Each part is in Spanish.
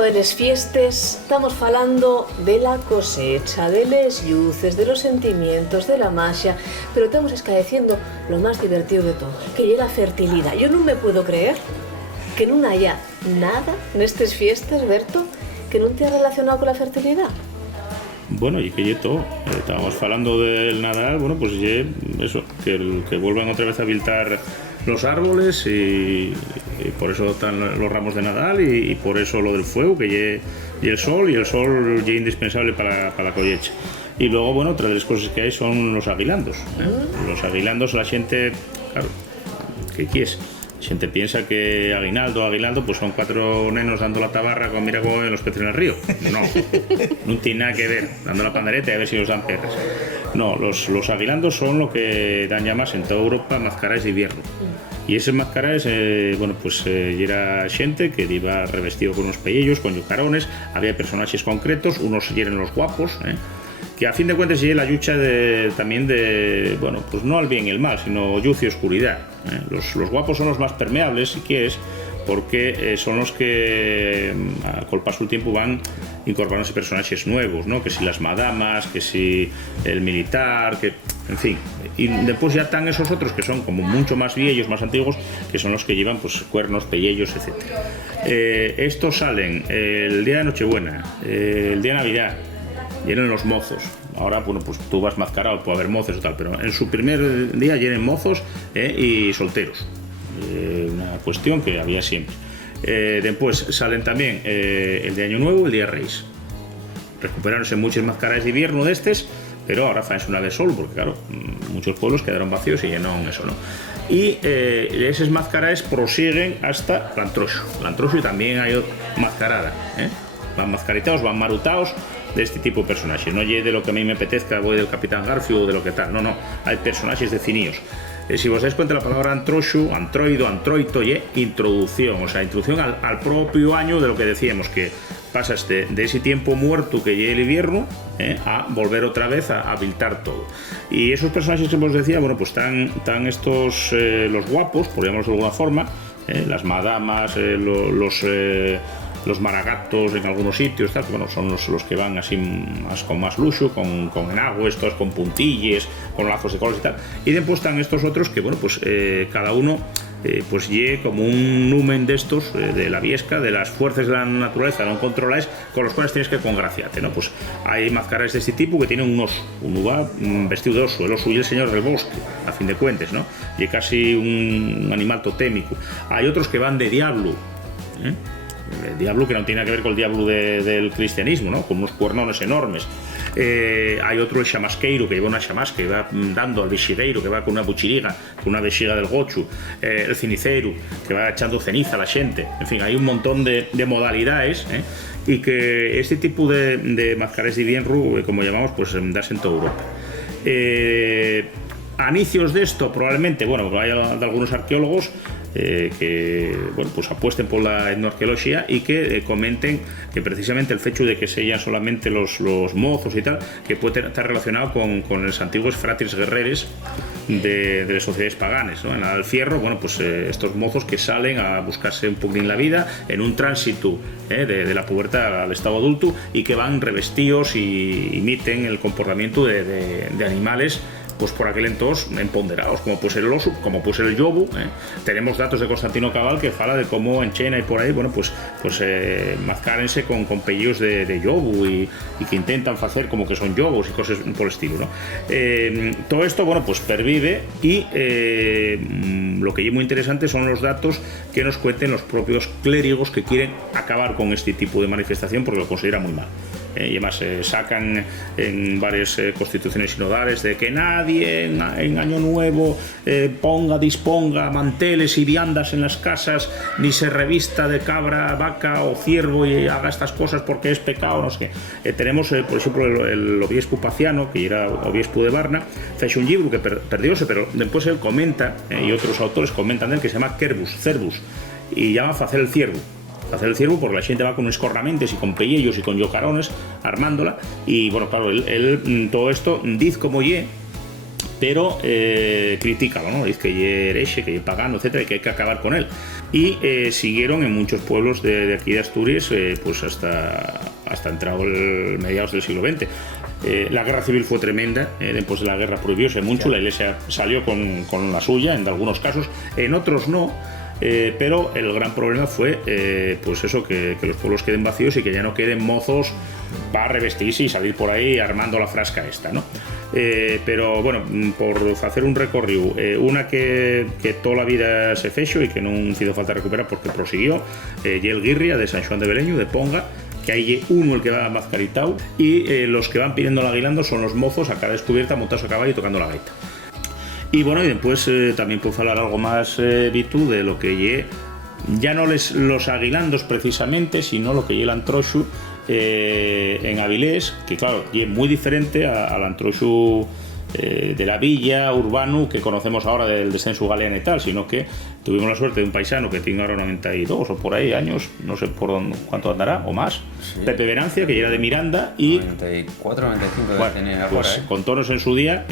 esto de las fiestas estamos falando de la cosecha, de les lluces, de los sentimientos, de la magia, pero estamos escaeciendo lo más divertido de todo, que es la fertilidad. Yo no me puedo creer que no haya nada en estas fiestas, Berto, que no esté relacionado con la fertilidad. Bueno, y que lle todo. Estábamos falando del Nadal, bueno, pues lle eso, que vuelvan otra vez a viltar los árboles y por eso están los ramos de Nadal y por eso lo del fuego, que lle el sol, y el sol lle indispensable para la cosecha. Y luego, bueno, otra de las cosas que hay son los aguilandos. Los aguilandos, la gente, claro, ¿qué quieres? La gente piensa que aguinaldo, pues son 4 nenos dando la tabarra con mira cómo ven los peces en el río. No tiene nada que ver, dando la pandereta y a ver si los dan perras. No, los aguilandos son lo que dan llamas en toda Europa mascaraes de invierno. Y esos mascaraes, bueno, pues era gente que iba revestido con unos pellejos, con yucarones, había personajes concretos, unos eran los guapos, que a fin de cuentas es la lucha también de, bueno, pues no al bien y el mal, sino luz y oscuridad. Los guapos son los más permeables, si quieres, porque son los que con el paso del tiempo van incorporándose personajes nuevos, ¿no? Que si las madamas, que si el militar, que, en fin. Y después ya están esos otros que son como mucho más viejos, más antiguos, que son los que llevan pues cuernos, pellejos, etc. Estos salen el día de Nochebuena, el día de Navidad, vienen los mozos. Ahora, bueno, pues tú vas mascarado, puede haber mozos y tal, pero en su primer día vienen mozos y solteros. Una cuestión que había siempre. Después salen también el de Año Nuevo, el día de Reyes. Recuperaronse muchas mascaras de invierno de estos, pero ahora faense una de sol, porque claro, muchos pueblos quedaron vacíos y llenaron eso, ¿no? Y esas mascaras prosiguen hasta Lantroxo. Lantroxo también hay mascarada, van mascaritados, van marutados de este tipo de personajes. No llegue de lo que a mí me apetezca, voy del Capitán Garfio o de lo que tal, no, hay personajes definidos. Si os dais cuenta, la palabra antroxo, antroido, antroito, introducción, o sea, introducción al propio año de lo que decíamos, que pasas de ese tiempo muerto que llega el invierno a volver otra vez a viltar todo. Y esos personajes que os decía, bueno, pues están estos, los guapos, por llamarlos de alguna forma, las madamas, los maragatos en algunos sitios, tal, que bueno, son los que van así con más lujo, con enaguas, estos con puntilles, con lazos de colores y tal. Y después están estos otros que, bueno, pues cada uno pues lle como un numen de estos, de la viesca, de las fuerzas de la naturaleza no controláis, con los cuales tienes que congraciarte, ¿no? Pues hay mascaras de este tipo que tienen un oso, uno va vestido de oso, el oso y el señor del bosque, a fin de cuentas, ¿no? Y casi un animal totémico. Hay otros que van de diablo, el diablo que no tiene que ver con el diablo del cristianismo, ¿no? Con unos cuernones enormes. Hay otro, el chamasqueiro, que lleva una chamasca, que va dando al vexigueiro, que va con una buchiriga, con una vexiga del gochu, el ceniceiro, que va echando ceniza a la gente. En fin, hay un montón de modalidades, y que este tipo de mascares de invierno, como llamamos, pues das en toda Europa. A inicios de esto, probablemente, bueno, hay de algunos arqueólogos que, bueno, pues apuesten por la etnoarqueología y que comenten que precisamente el hecho de que sean solamente los mozos y tal, que puede estar relacionado con los antiguos fratres guerreros de las sociedades paganas, ¿no? En el fierro, bueno, pues estos mozos que salen a buscarse un poquín la vida en un tránsito de la pubertad al estado adulto y que van revestidos y imiten el comportamiento de animales, pues por aquel entonces empoderados, como puede ser el oso, como puede ser el yobu. Tenemos datos de Constantino Cabal que fala de cómo en China y por ahí, bueno, pues mascárense con pellejos de yobu y que intentan hacer como que son yobos y cosas por el estilo, ¿no? Todo esto, bueno, pues pervive y lo que es muy interesante son los datos que nos cuenten los propios clérigos que quieren acabar con este tipo de manifestación porque lo consideran muy mal. Y además sacan en varias constituciones sinodales de que nadie en Año Nuevo disponga manteles y viandas en las casas, ni se revista de cabra, vaca o ciervo y haga estas cosas porque es pecado, no sé qué. Tenemos, por ejemplo, el obispo Paciano, que era obispo de Varna, fue un libro que perdióse, pero después él comenta, y otros autores comentan de él, que se llama Cervus, y llama Facer el ciervo. Hacer el ciervo porque la gente va con escorramentes y con pellejos y con yocarones armándola y bueno, claro, él todo esto dice como ye pero critícalo, ¿no? Dice que es hereje, que es pagano, etcétera, y que hay que acabar con él. Y siguieron en muchos pueblos de aquí de Asturias, pues hasta entrado el mediados del siglo XX. La guerra civil fue tremenda, después de la guerra prohibióse mucho, la Iglesia salió con la suya en algunos casos, en otros no. Pero el gran problema fue pues eso, que los pueblos queden vacíos y que ya no queden mozos para revestirse y salir por ahí armando la frasca esta, ¿no? Pero bueno, por hacer un recorrido, una que toda la vida se fexo y que no hizo falta recuperar porque prosiguió, y el Guirria de San Xoán de Beleño, de Ponga, que hay uno el que va mascaritado, y los que van pidiendo el aguilando son los mozos a cara descubierta, montados a caballo y tocando la gaita. Y bueno, y después también puedo hablar algo más, Vitu, de lo que ya no los aguilandos precisamente, sino lo que el antroxu en Avilés, que claro, es muy diferente al antroxu de la villa, urbano, que conocemos ahora del descenso galeano y tal, sino que tuvimos la suerte de un paisano que tiene ahora 92 o por ahí años, no sé por cuánto andará, o más, sí. Pepe Venancia, que era de Miranda, y 94, 95 bueno, tenía pues ahora, contónos en su día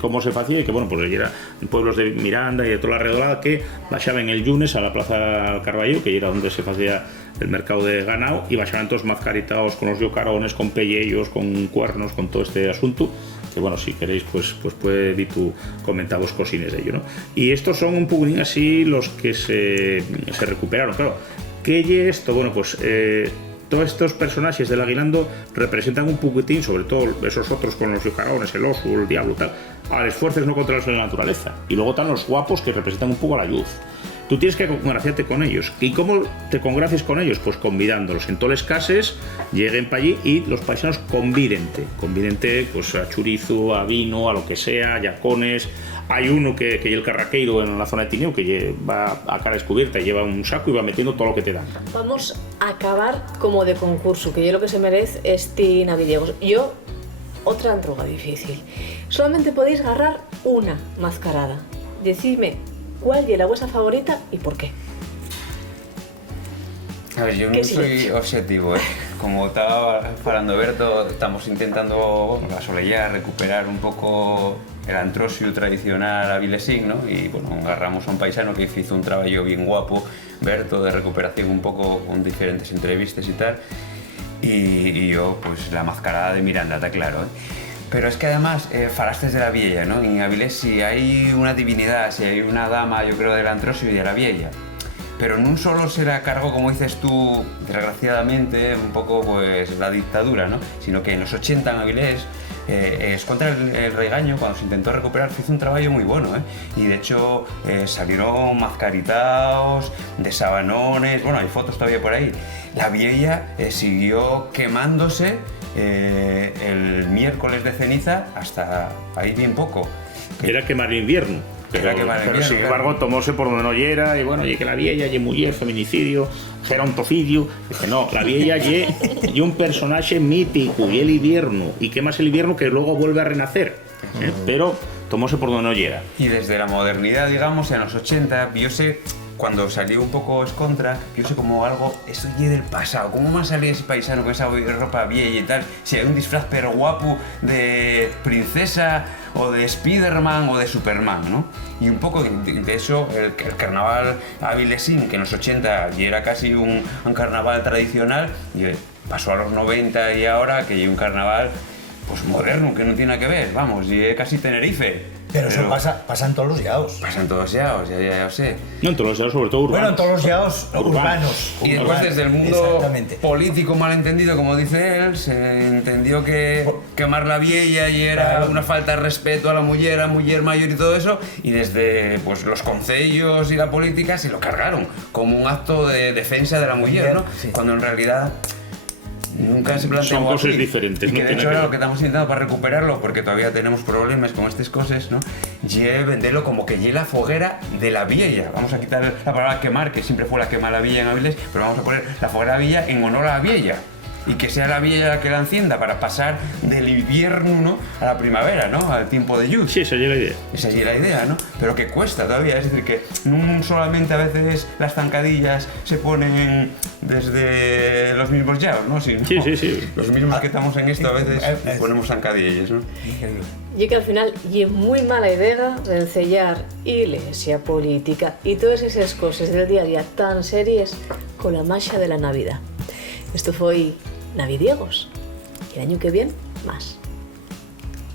cómo se hacía, y que bueno, pues era en pueblos de Miranda y de toda la redolada que baixaban el lunes a la Plaza Carballo, que era donde se hacía el mercado de ganado, y baixaban todos mazcaritados con los yocarones, con pellejos, con cuernos, con todo este asunto, que bueno, si queréis pues puede ir tú comentavos cosines de ello, ¿no? Y estos son un poquín así los que se recuperaron, claro. ¿Qué es esto? Bueno, pues todos estos personajes del aguilando representan un poquitín, sobre todo esos otros con los yocarones, el oso, el diablo, tal, al esfuerzo no controlarse en la naturaleza. Y luego están los guapos que representan un poco a la luz. Tú tienes que congraciarte con ellos. ¿Y cómo te congracias con ellos? Pues convidándolos. En todas las casas lleguen para allí y los paisanos convídente pues a chorizo, a vino, a lo que sea, a yacones. Hay uno que es el carraqueiro en la zona de Tineo, que va a cara descubierta y lleva un saco y va metiendo todo lo que te dan. Vamos a acabar como de concurso, que yo lo que se merece es navideos. Yo, otra antruga difícil. Solamente podéis agarrar una mascarada. Decidme cuál es la vuestra favorita y por qué. A ver, yo no soy objetivo, ¿eh? Como estaba hablando Berto, estamos intentando, bueno, la Solella recuperar un poco el antroxio tradicional avilesín, ¿no? Y bueno, agarramos a un paisano que hizo un trabajo bien guapo, Berto, de recuperación un poco con diferentes entrevistas y tal. Y yo, pues la mascarada de Miranda, está claro, ¿eh? Pero es que además, falaste de la vieja, ¿no? En Avilés si hay una divinidad, si hay una dama, yo creo, del antroxio y de la vieja. Pero no solo se la cargó, como dices tú, desgraciadamente, un poco pues la dictadura, ¿no? Sino que en los 80 en Avilés, es contra el regaño, cuando se intentó recuperar, hizo un trabajo muy bueno, ¿eh? Y de hecho salieron mascaritados, de sabanones, bueno, hay fotos todavía por ahí. La vieja siguió quemándose el miércoles de ceniza hasta ahí bien poco. Era quemar el invierno. Pero sin embargo tomóse por donde no era, y bueno, y que la vieja y mujer, feminicidio, gerontocidio. Dice, no, la vieja y un personaje mítico, y el invierno, y qué más el invierno que luego vuelve a renacer, pero tomóse por donde no era. Y desde la modernidad, digamos, en los 80, viose, cuando salió un poco Escontra, viose como algo, eso ya del pasado. ¿Cómo va a salir ese paisano con esa ropa vieja y tal? Si hay un disfraz pero guapo de princesa o de Spiderman o de Superman, ¿no? Y un poco de eso, el carnaval avilesín, que en los 80 ya era casi un carnaval tradicional, y pasó a los 90 y ahora que hay un carnaval pues moderno, que no tiene nada que ver, vamos, y es casi Tenerife. Pero eso pasa en todos los yaos. Pasa en todos los yaos, ya lo sé. No, en todos los yaos, sobre todo urbanos. Bueno, en todos los yaos urbanos. Y después desde el mundo político malentendido, como dice él, se entendió que quemar la vieja y era una falta de respeto a la mujer mayor y todo eso, y desde pues los concellos y la política se lo cargaron como un acto de defensa de la mujer, ¿no? Sí. Cuando en realidad nunca se planteó. Son cosas diferentes. Y que de hecho era lo que estamos intentando para recuperarlo, porque todavía tenemos problemas con estas cosas, ¿no? Y venderlo como que es la foguera de la vieja. Vamos a quitar la palabra quemar, que siempre fue la quema la villa en Avilés, pero vamos a poner la foguera de la villa en honor a la vieja. y que sea la villa la que la encienda para pasar del invierno, ¿no?, a la primavera, ¿no?, al tiempo de lluvia. Sí, esa es la idea. Esa es la idea, ¿no? Pero que cuesta todavía, es decir, que no solamente a veces las zancadillas se ponen desde los mismos llaos, ¿no? Sino Sí. los mismos que estamos en esto a veces ponemos zancadillas, ¿no? Y que al final y es muy mala idea encellar iglesia, política y todas esas cosas del día a día tan serias con la magia de la Navidad. Esto fue Navidiegos. Y el año que viene, más.